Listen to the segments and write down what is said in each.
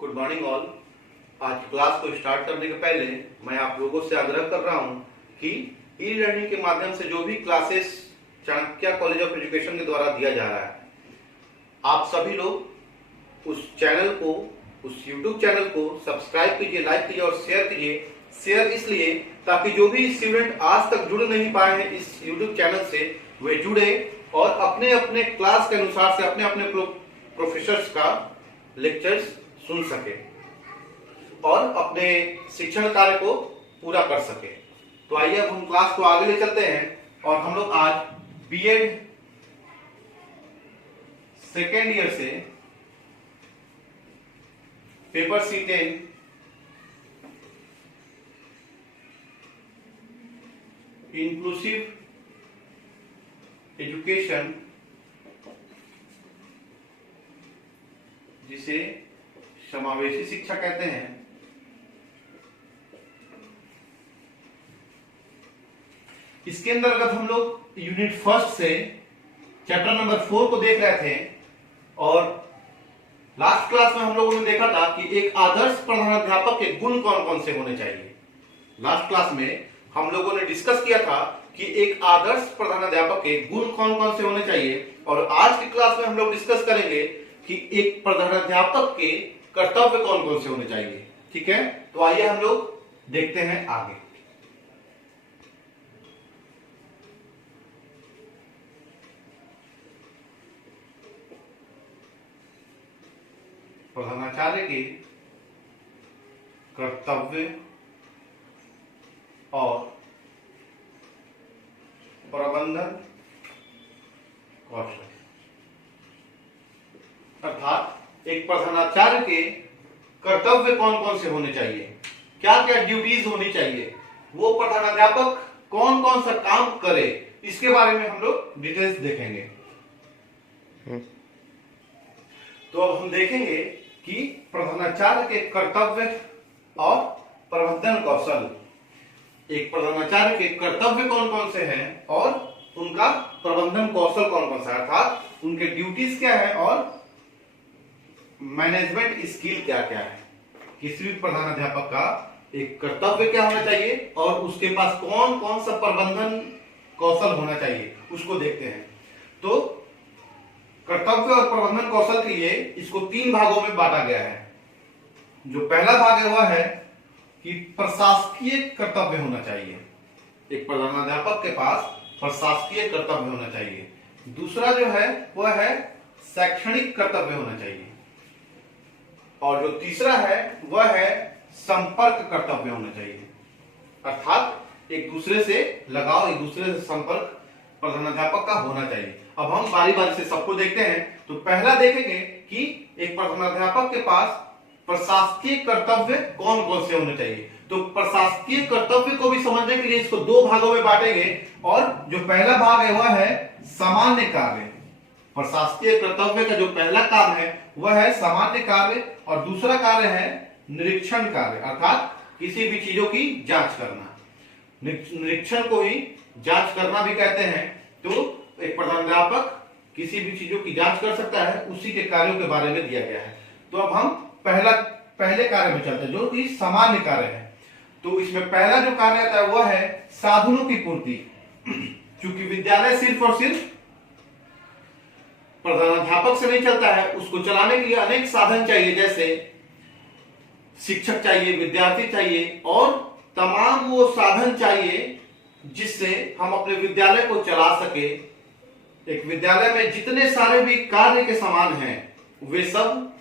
Good morning all. आज class को start करने के पहले मैं आप लोगों से आग्रह कर रहा हूं कि ई लर्निंग के माध्यम से जो भी classes Chanakya college of education के द्वारा दिया जा रहा है, आप सभी लोग उस चैनल को, उस यूट्यूब चैनल को सब्सक्राइब कीजिए, लाइक कीजिए और शेयर कीजिए। शेयर इसलिए ताकि जो भी स्टूडेंट आज तक जुड़ नहीं पाए हैं इस यूट्यूब चैनल से, वे जुड़े और अपने अपने क्लास के अनुसार से अपने अपने प्रोफेसर्स का लेक्चर्स सुन सके और अपने शिक्षण कार्य को पूरा कर सके। तो आइए अब हम क्लास को आगे ले चलते हैं और हम लोग आज बीएड सेकेंड ईयर से पेपर C10 इंक्लूसिव एजुकेशन, जिसे समावेशी शिक्षा कहते हैं, इसके अंतर्गत हम लोग यूनिट फर्स्ट से चैप्टर नंबर 4 को देख रहे थे और लास्ट क्लास में हम लोगों ने देखा था कि एक आदर्श प्रधानाध्यापक के गुण कौन कौन से होने चाहिए। लास्ट क्लास में हम लोगों ने डिस्कस किया था कि एक आदर्श प्रधानाध्यापक के गुण कौन कौन से होने चाहिए और आज की क्लास में हम लोग डिस्कस करेंगे कि एक प्रधानाध्यापक के कर्तव्य कौन कौन से होने चाहिए। ठीक है, तो आइए हम लोग देखते हैं आगे। प्रधानाचार्य के कर्तव्य और प्रबंधन कौशल, अर्थात एक प्रधानाचार्य के कर्तव्य कौन कौन से होने चाहिए, क्या क्या ड्यूटीज होनी चाहिए, वो प्रधानाध्यापक कौन कौन सा काम करे, इसके बारे में हम लोग डिटेल्स देखेंगे। तो अब हम देखेंगे कि प्रधानाचार्य के कर्तव्य और प्रबंधन कौशल, एक प्रधानाचार्य के कर्तव्य कौन कौन से हैं और उनका प्रबंधन कौशल कौन कौन सा है, अर्थात उनके ड्यूटीज क्या है और मैनेजमेंट स्किल क्या क्या है। किसी भी प्रधानाध्यापक का एक कर्तव्य क्या होना चाहिए और उसके पास कौन कौन सा प्रबंधन कौशल होना चाहिए, उसको देखते हैं। तो कर्तव्य और प्रबंधन कौशल के लिए इसको 3 भागों में बांटा गया है। जो पहला भाग है वह है कि प्रशासकीय कर्तव्य होना चाहिए, एक प्रधानाध्यापक के पास प्रशासकीय कर्तव्य होना चाहिए। दूसरा जो है वह है शैक्षणिक कर्तव्य होना चाहिए और जो तीसरा है वह है संपर्क कर्तव्य होना चाहिए, अर्थात एक दूसरे से लगाव, एक दूसरे से संपर्क प्रधानाध्यापक का होना चाहिए। अब हम बारी बारी से सबको देखते हैं। तो पहला देखेंगे कि एक प्रधानाध्यापक के पास प्रशासकीय कर्तव्य कौन कौन से होने चाहिए। तो प्रशासकीय कर्तव्य को भी समझने के लिए इसको 2 भागों में बांटेंगे और जो पहला भाग है वह है सामान्य कार्य। प्रशासकीय कर्तव्य का जो पहला काम है वह है सामान्य कार्य और दूसरा कार्य है निरीक्षण कार्य, अर्थात किसी भी चीजों की जांच करना। निरीक्षण को ही जांच करना भी कहते हैं। तो एक प्रधानाध्यापक किसी भी चीजों की जांच कर सकता है, उसी के कार्यों के बारे में दिया गया है। तो अब हम पहले कार्य में चलते हैं जो कि सामान्य कार्य है। तो इसमें पहला जो कार्य आता है वह है साधनों की पूर्ति। क्योंकि विद्यालय सिर्फ और सिर्फ प्रधानाध्यापक से नहीं चलता है, उसको चलाने के लिए अनेक साधन चाहिए, जैसे शिक्षक चाहिए, विद्यार्थी चाहिए और तमाम वो साधन चाहिए जिससे हम अपने विद्यालय को चला सके। एक विद्यालय में जितने सारे भी कार्य के सामान हैं वे सब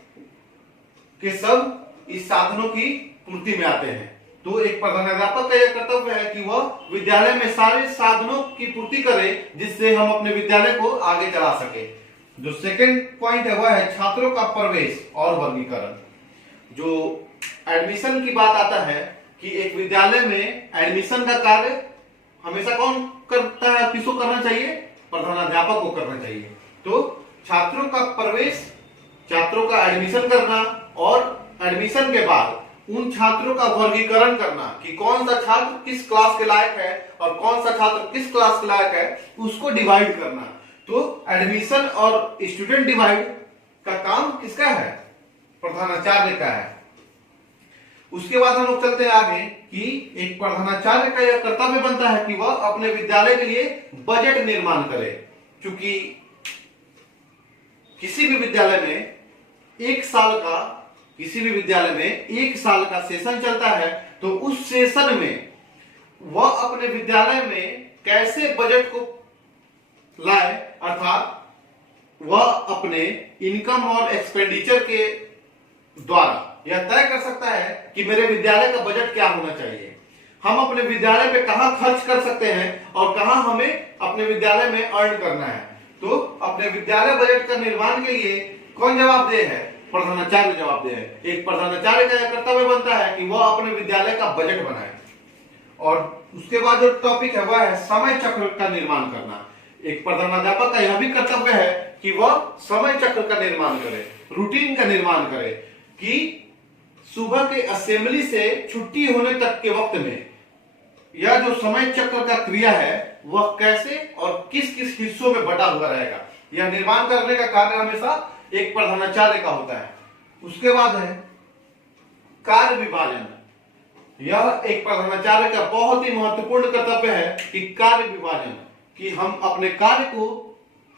के सब इस साधनों की पूर्ति में आते हैं। तो एक प्रधानाध्यापक का यह कर्तव्य है कि वह विद्यालय में सारे साधनों की पूर्ति करे जिससे हम अपने विद्यालय को आगे चला सके। जो सेकंड पॉइंट है वह है छात्रों का प्रवेश और वर्गीकरण। जो एडमिशन की बात आता है कि एक विद्यालय में एडमिशन का कार्य हमेशा कौन करता है, किसको करना चाहिए, प्रधानाध्यापक को करना चाहिए। तो छात्रों का प्रवेश, छात्रों का एडमिशन करना और एडमिशन के बाद उन छात्रों का वर्गीकरण करना कि कौन सा छात्र किस क्लास के लायक है और कौन सा छात्र किस क्लास के लायक है, उसको डिवाइड करना। तो एडमिशन और स्टूडेंट डिवाइड का काम किसका है, प्रधानाचार्य का है। उसके बाद हम लोग चलते हैं आगे कि एक प्रधानाचार्य का यह कर्तव्य बनता है कि वह अपने विद्यालय के लिए बजट निर्माण करे। क्योंकि किसी भी विद्यालय में एक साल का सेशन चलता है, तो उस सेशन में वह अपने विद्यालय में कैसे बजट को लाए, अर्थात वह अपने इनकम और एक्सपेंडिचर के द्वारा यह तय कर सकता है कि मेरे विद्यालय का बजट क्या होना चाहिए, हम अपने विद्यालय में कहां खर्च कर सकते हैं और कहां हमें अपने विद्यालय में अर्न करना है। तो अपने विद्यालय बजट का निर्माण के लिए कौन जवाबदेह है? प्रधानाचार्य जवाबदेह है। एक प्रधानाचार्य का यह कर्तव्य बनता है कि वह अपने विद्यालय का बजट बनाए। और उसके बाद जो टॉपिक है वह है समय चक्र का निर्माण करना। एक प्रधानाध्यापक का यह भी कर्तव्य है कि वह समय चक्र का निर्माण करे, रूटीन का निर्माण करे कि सुबह के असेंबली से छुट्टी होने तक के वक्त में यह जो समय चक्र का क्रिया है वह कैसे और किस किस हिस्सों में बटा हुआ रहेगा, यह निर्माण करने का कार्य हमेशा एक प्रधानाचार्य का होता है। उसके बाद है कार्य विभाजन। यह एक प्रधानाचार्य का बहुत ही महत्वपूर्ण कर्तव्य है कि कार्य विभाजन, कि हम अपने कार्य को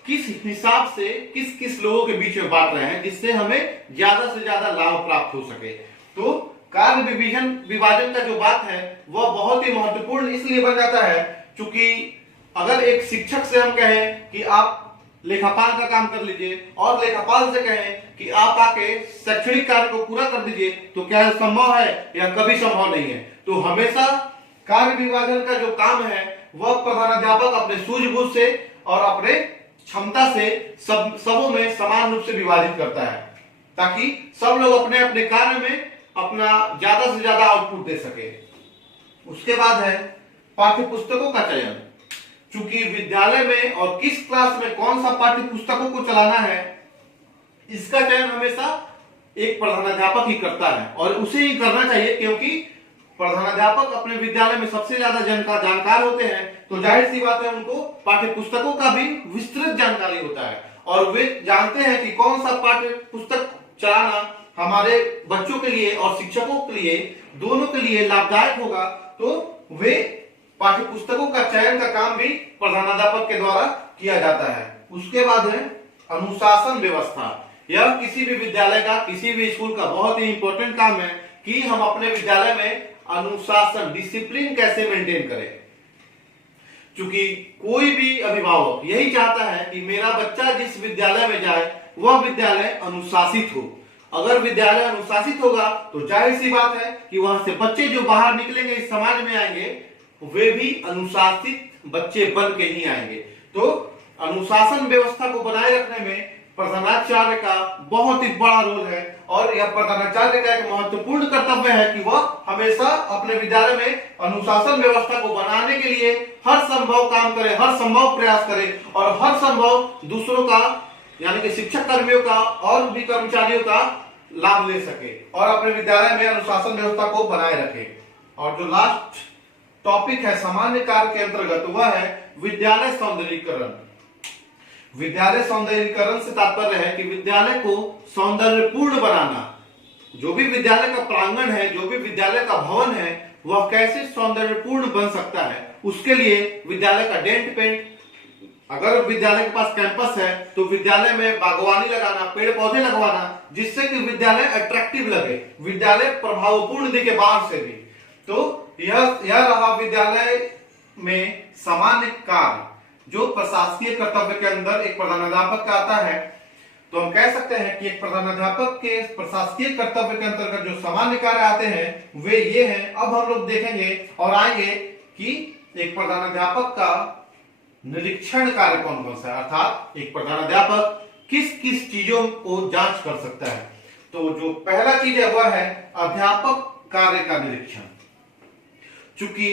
किस हिसाब से किस किस लोगों के बीच में बांट रहे हैं जिससे हमें ज्यादा से ज्यादा लाभ प्राप्त हो सके। तो कार्य विभाजन का जो बात है वह बहुत ही महत्वपूर्ण इसलिए बन जाता है क्योंकि अगर एक शिक्षक से हम कहें कि आप लेखापाल का काम कर लीजिए और लेखापाल से कहें कि आप आके शैक्षणिक कार्य को पूरा कर दीजिए, तो क्या संभव है? यह कभी संभव नहीं है। तो हमेशा कार्य विभाजन का जो काम है वह प्रधानाध्यापक अपने सूझबूझ से और अपने क्षमता से सबों में समान रूप से विभाजित करता है, ताकि सब लोग अपने अपने कार्य में अपना ज्यादा से ज्यादा आउटपुट दे सके। उसके बाद है पाठ्य पुस्तकों का चयन। चूंकि विद्यालय में और किस क्लास में कौन सा पाठ्य पुस्तकों को चलाना है, इसका चयन हमेशा एक प्रधानाध्यापक ही करता है और उसे ही करना चाहिए, क्योंकि प्रधानाध्यापक अपने विद्यालय में सबसे ज्यादा जानकार होते हैं। तो जाहिर सी बात है उनको पाठ्य पुस्तकों का भी विस्तृत जानकारी होता है और वे जानते हैं कि कौन सा पाठ्य पुस्तक चलाना हमारे बच्चों के लिए और शिक्षकों के लिए दोनों के लिए लाभदायक होगा। तो वे पाठ्य पुस्तकों का चयन का काम भी प्रधानाध्यापक के द्वारा किया जाता है। उसके बाद है अनुशासन व्यवस्था। यह किसी भी विद्यालय का, किसी भी स्कूल का बहुत ही इंपॉर्टेंट काम है कि हम अपने विद्यालय में अनुशासन, डिसिप्लिन कैसे मेंटेन करें। क्योंकि कोई भी अभिभावक यही चाहता है कि मेरा बच्चा जिस विद्यालय में जाए वह विद्यालय अनुशासित हो। अगर विद्यालय अनुशासित होगा तो जाहिर सी बात है कि वहां से बच्चे जो बाहर निकलेंगे, इस समाज में आएंगे, वे भी अनुशासित बच्चे बन के ही आएंगे। तो अनुशासन व्यवस्था को बनाए रखने में प्रधानाचार्य का बहुत ही बड़ा रोल है और यह प्रधानाचार्य का एक महत्वपूर्ण कर्तव्य है कि वह हमेशा अपने विद्यालय में अनुशासन व्यवस्था को बनाने के लिए हर संभव काम करे, हर संभव प्रयास करे और हर संभव दूसरों का, यानी कि शिक्षक कर्मियों का और भी कर्मचारियों का लाभ ले सके और अपने विद्यालय में अनुशासन व्यवस्था को बनाए रखे। और जो लास्ट टॉपिक है सामान्य कार्य के अंतर्गत वह है विद्यालय सौंदर्यीकरण। विद्यालय सौंदर्यीकरण से तात्पर्य है कि विद्यालय को सौंदर्यपूर्ण बनाना। जो भी विद्यालय का प्रांगण है, जो भी विद्यालय का भवन है, वह कैसे सौंदर्यपूर्ण बन सकता है, उसके लिए विद्यालय का डेंट पेंट, अगर विद्यालय के पास कैंपस है तो विद्यालय में बागवानी लगाना, पेड़ पौधे लगवाना, जिससे कि विद्यालय अट्रैक्टिव लगे, विद्यालय प्रभावपूर्ण दिखे बाहर से भी। तो यह रहा विद्यालय में सामान्य कार्य जो प्रशासकीय कर्तव्य के अंदर एक प्रधानाध्यापक का आता है। तो हम कह सकते हैं कि एक प्रधानाध्यापक के प्रशासकीय कर्तव्य के अंतर्गत जो सामान्य कार्य आते हैं वे ये हैं। अब हम लोग देखेंगे और आएंगे कि एक प्रधानाध्यापक का निरीक्षण कार्य कौन कौन सा है, अर्थात एक प्रधानाध्यापक किस किस चीजों को जांच कर सकता है। तो जो पहला चीज है वह है अध्यापक कार्य का निरीक्षण। चूंकि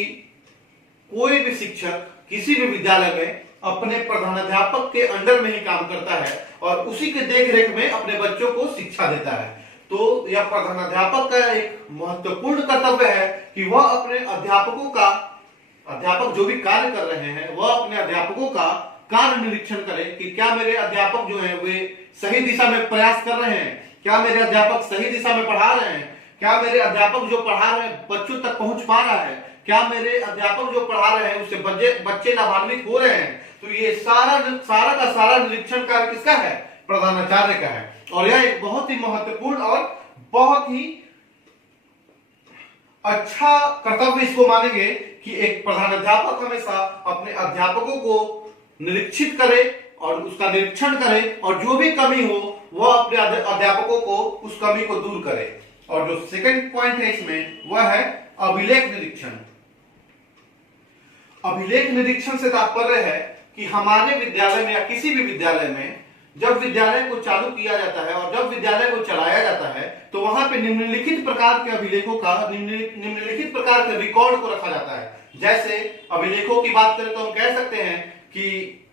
कोई भी शिक्षक किसी भी विद्यालय में अपने प्रधानाध्यापक के अंडर में ही काम करता है और उसी के देखरेख में अपने बच्चों को शिक्षा देता है। तो यह प्रधानाध्यापक का एक महत्वपूर्ण कर्तव्य है कि वह अपने अध्यापक जो भी कार्य कर रहे हैं वह अपने अध्यापकों का कार्य निरीक्षण करें कि क्या मेरे अध्यापक जो हैं वे सही दिशा में प्रयास कर रहे हैं, क्या मेरे अध्यापक सही दिशा में पढ़ा रहे हैं, क्या मेरे अध्यापक जो पढ़ा रहे हैं बच्चों तक पहुंच पा रहा है, क्या मेरे अध्यापक जो पढ़ा रहे हैं उससे बच्चे लाभान्वित हो रहे हैं। तो ये सारा का सारा निरीक्षण कार्य किसका है, प्रधानाचार्य का है। और यह एक बहुत ही महत्वपूर्ण और बहुत ही अच्छा कर्तव्य इसको मानेंगे कि एक प्रधानाध्यापक हमेशा अपने अध्यापकों को निरीक्षित करे और उसका निरीक्षण करे, और जो भी कमी हो वह अपने अध्यापकों को उस कमी को दूर करे। और जो सेकंड पॉइंट है इसमें वह है अभिलेख निरीक्षण। अभिलेख निरीक्षण से तात्पर्य है कि हमारे विद्यालय में या किसी भी विद्यालय में जब विद्यालय को चालू किया जाता है और जब विद्यालय को चलाया जाता है तो वहां पे निम्नलिखित प्रकार के अभिलेखों का निम्नलिखित प्रकार के रिकॉर्ड को रखा जाता है। जैसे अभिलेखों की बात करें तो हम कह सकते हैं कि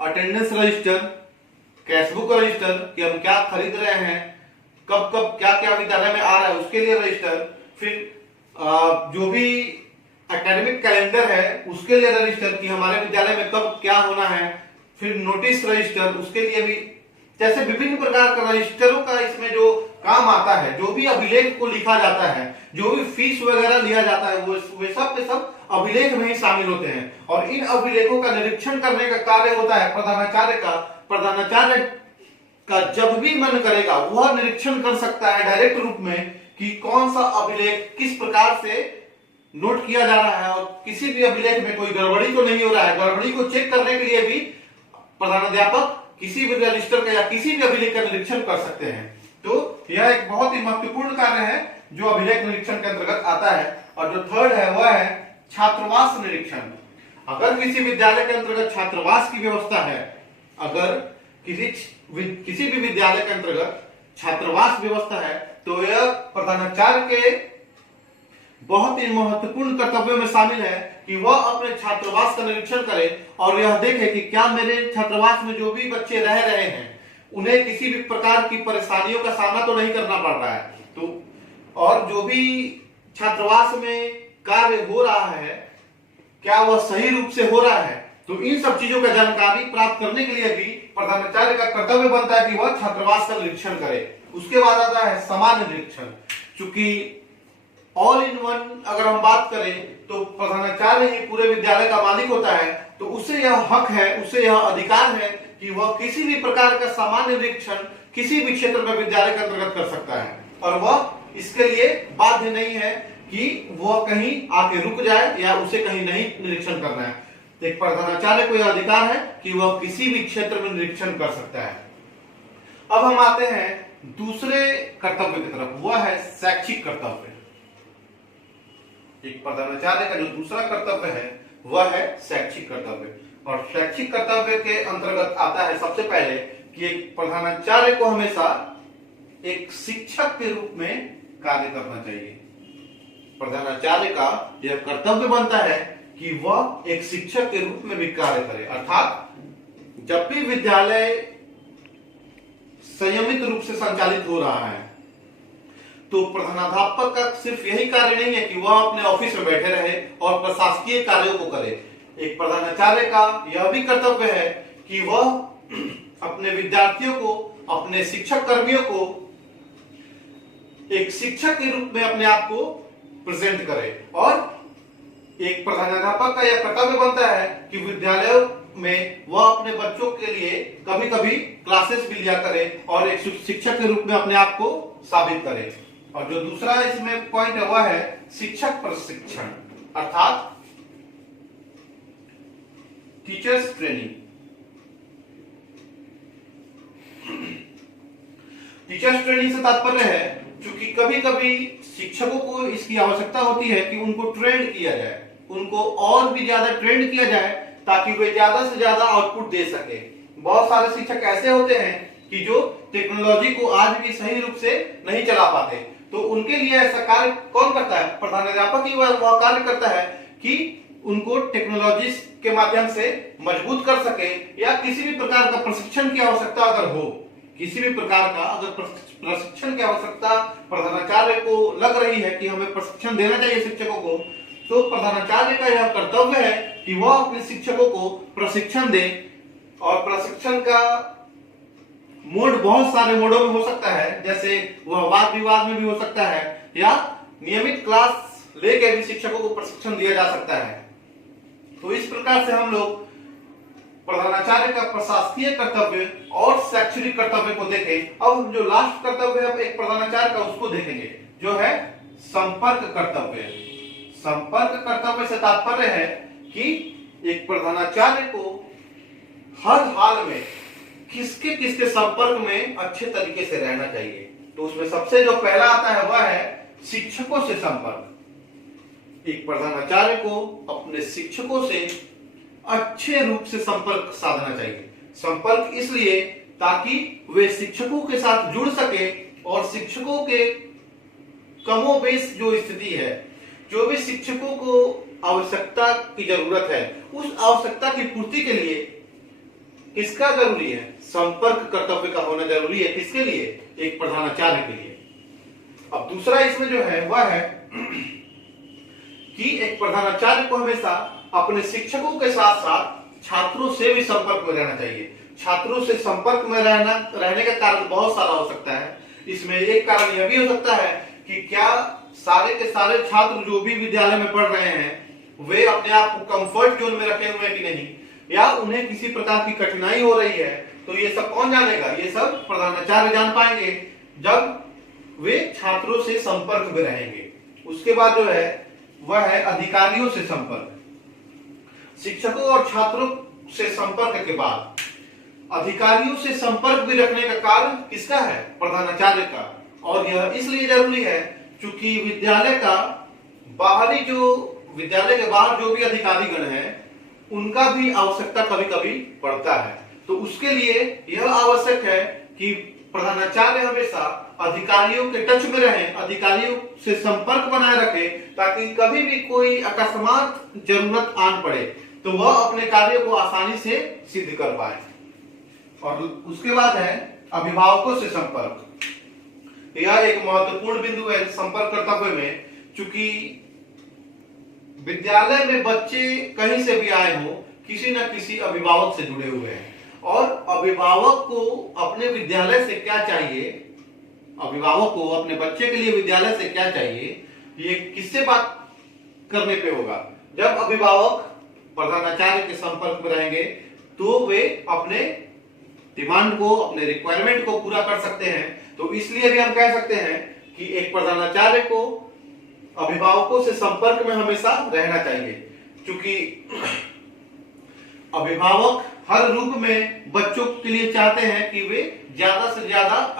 अटेंडेंस रजिस्टर, कैशबुक रजिस्टर कि हम क्या खरीद रहे हैं, कब कब क्या क्या विद्यालय में आ रहा है उसके लिए रजिस्टर, फिर जो भी एकेडमिक कैलेंडर है उसके लिए रजिस्टर कि हमारे विद्यालय में कब क्या होना है, फिर नोटिस रजिस्टर उसके लिए भी, जैसे विभिन्न प्रकार का रजिस्टरों का इसमें जो काम आता है, जो भी अभिलेख को लिखा जाता है, जो भी फीस वगैरह लिया जाता है वे सब के सब अभिलेख में ही शामिल होते हैं। और इन अभिलेखों का निरीक्षण करने का कार्य होता है प्रधानाचार्य का। प्रधानाचार्य का जब भी मन करेगा वह निरीक्षण कर सकता है डायरेक्ट रूप में कि कौन सा अभिलेख किस प्रकार से नोट किया जा रहा है और किसी भी अभिलेख में कोई गड़बड़ी तो नहीं हो रहा है। गड़बड़ी को चेक करने के लिए भी प्रधानाध्यापक किसी भी रजिस्टर का या किसी भी अभिलेख का निरीक्षण कर सकते हैं। तो यह एक बहुत ही महत्वपूर्ण कार्य है जो अभिलेख निरीक्षण के अंतर्गत आता है। और जो थर्ड है वह है छात्रावास निरीक्षण। अगर किसी विद्यालय के अंतर्गत छात्रावास की व्यवस्था है, अगर किसी भी विद्यालय के अंतर्गत छात्रावास व्यवस्था है तो यह प्रधानाचार्य के बहुत ही महत्वपूर्ण कर्तव्यों में शामिल है कि वह अपने छात्रावास का निरीक्षण करे और यह देखे कि क्या मेरे छात्रावास में जो भी बच्चे रह रहे हैं उन्हें किसी भी प्रकार की परेशानियों का सामना तो नहीं करना पड़ रहा है। तो और जो भी छात्रावास में कार्य हो रहा है क्या वह सही रूप से हो रहा है। तो इन सब चीजों का जानकारी प्राप्त करने के लिए भी प्रधानाचार्य का कर्तव्य बनता है कि वह छात्रावास का निरीक्षण करे। उसके बाद आता है सामान्य निरीक्षण। चूंकि ऑल इन वन अगर हम बात करें तो प्रधानाचार्य ही पूरे विद्यालय का मालिक होता है, तो उसे यह हक है, उसे यह अधिकार है कि वह किसी भी प्रकार का सामान्य निरीक्षण किसी भी क्षेत्र में विद्यालय के अंतर्गत कर सकता है और वह इसके लिए बाध्य नहीं है कि वह कहीं आके रुक जाए या उसे कहीं नहीं निरीक्षण करना है। एक प्रधानाचार्य को यह अधिकार है कि वह किसी भी क्षेत्र में निरीक्षण कर सकता है। अब हम आते हैं दूसरे कर्तव्य की तरफ, वह है शैक्षिक कर्तव्य। एक प्रधानाचार्य का जो दूसरा कर्तव्य है वह है शैक्षिक कर्तव्य। और शैक्षिक कर्तव्य के अंतर्गत आता है सबसे पहले कि एक प्रधानाचार्य को हमेशा एक शिक्षक के रूप में कार्य करना चाहिए। प्रधानाचार्य का यह कर्तव्य बनता है कि वह एक शिक्षक के रूप में भी कार्य करे, अर्थात जब भी विद्यालय संयमित रूप से संचालित हो रहा है तो प्रधानाध्यापक का सिर्फ यही कार्य नहीं है कि वह अपने ऑफिस में बैठे रहे और प्रशासकीय कार्यों को करे। एक प्रधानाचार्य का यह भी कर्तव्य है कि वह अपने विद्यार्थियों को, अपने शिक्षक कर्मियों को एक शिक्षक के रूप में अपने आप को प्रेजेंट करे। और एक प्रधानाध्यापक का यह कर्तव्य बनता है कि विद्यालयों में वह अपने बच्चों के लिए कभी कभी क्लासेस भी लिया करे और एक शिक्षक के रूप में अपने आप को साबित करे। और जो दूसरा इसमें पॉइंट है वह है शिक्षक प्रशिक्षण, अर्थात टीचर्स ट्रेनिंग। टीचर्स ट्रेनिंग से तात्पर्य है क्योंकि कभी कभी शिक्षकों को इसकी आवश्यकता होती है कि उनको ट्रेन किया जाए, उनको और भी ज्यादा ट्रेन किया जाए ताकि वे ज्यादा से ज्यादा आउटपुट दे सके। बहुत सारे शिक्षक ऐसे होते हैं कि जो टेक्नोलॉजी को आज भी सही रूप से नहीं चला पाते, तो उनके लिए ऐसा कार्य कौन करता है? प्रधानाध्यापक ही वह कार्य करता है कि उनको टेक्नोलॉजी के माध्यम से मजबूत कर सके या किसी भी प्रकार का प्रशिक्षण की आवश्यकता अगर हो, किसी भी प्रकार का अगर प्रशिक्षण की आवश्यकता प्रधानाचार्य को लग रही है कि हमें प्रशिक्षण देना चाहिए शिक्षकों को, तो प्रधानाचार्य का यह कर्तव्य है कि वह अपने शिक्षकों को प्रशिक्षण दे और प्रशिक्षण का मोड बहुत सारे मोडों में हो सकता है, जैसे वह वाद विवाद में भी हो सकता है या नियमित क्लास लेके भी शिक्षकों को प्रशिक्षण दिया जा सकता है। तो इस प्रकार से हम लोग प्रधानाचार्य का प्रशासकीय कर्तव्य और शैक्षणिक कर्तव्य को देखें। अब हम जो लास्ट कर्तव्य है एक प्रधानाचार्य का उसको देखेंगे, जो है संपर्क कर्तव्य। संपर्क कर्तव्य से तात्पर्य है कि एक प्रधानाचार्य को हर हाल में किसके किसके संपर्क में अच्छे तरीके से रहना चाहिए। तो उसमें सबसे जो पहला आता है वह है शिक्षकों से संपर्क। एक प्रधानाचार्य को अपने शिक्षकों से अच्छे रूप से संपर्क साधना चाहिए। संपर्क इसलिए ताकि वे शिक्षकों के साथ जुड़ सके और शिक्षकों के कमोबेश जो स्थिति है, जो भी शिक्षकों को आवश्यकता की जरूरत है, उस आवश्यकता की पूर्ति के लिए किसका जरूरी है? संपर्क कर्तव्य का होना जरूरी है। किसके लिए? एक प्रधानाचार्य के लिए। अब दूसरा इसमें जो है वह है कि एक प्रधानाचार्य को हमेशा अपने शिक्षकों के साथ साथ छात्रों से भी संपर्क में रहना चाहिए। छात्रों से संपर्क में रहने का कारण बहुत सारा हो सकता है। इसमें एक कारण यह भी हो सकता है कि क्या सारे के सारे छात्र जो भी विद्यालय में पढ़ रहे हैं वे अपने आप को कंफर्ट जोन में रखे हुए हैं कि नहीं, या उन्हें किसी प्रकार की कठिनाई हो रही है। तो ये सब कौन जानेगा? ये सब प्रधानाचार्य जान पाएंगे जब वे छात्रों से संपर्क में रहेंगे। उसके बाद जो है वह है अधिकारियों से संपर्क। शिक्षकों और छात्रों से संपर्क के बाद अधिकारियों से संपर्क भी रखने का कारण किसका है? प्रधानाचार्य का। और यह इसलिए जरूरी है क्योंकि विद्यालय के बाहर जो भी अधिकारीगण हैं उनका भी आवश्यकता कभी कभी पड़ता है। तो उसके लिए यह आवश्यक है कि प्रधानाचार्य हमेशा अधिकारियों के टच में रहे, अधिकारियों से संपर्क बनाए रखे, ताकि कभी भी कोई अकस्मात जरूरत आन पड़े तो वह अपने कार्य को आसानी से सिद्ध कर पाए। और उसके बाद है अभिभावकों से संपर्क। यह एक महत्वपूर्ण बिंदु है संपर्क कर्तव्य में, क्योंकि विद्यालय में बच्चे कहीं से भी आए हो, किसी न किसी अभिभावक से जुड़े हुए हैं। और अभिभावक को अपने विद्यालय से क्या चाहिए, अभिभावक को अपने बच्चे के लिए विद्यालय से क्या चाहिए, ये किससे बात करने पे होगा? जब अभिभावक प्रधानाचार्य के संपर्क में रहेंगे तो वे अपने डिमांड को, अपने रिक्वायरमेंट को पूरा कर सकते हैं। तो इसलिए भी हम कह सकते हैं कि एक प्रधानाचार्य को अभिभावकों से संपर्क में हमेशा रहना चाहिए, क्योंकि अभिभावक हर रूप में बच्चों के लिए चाहते हैं कि वे ज्यादा से ज्यादा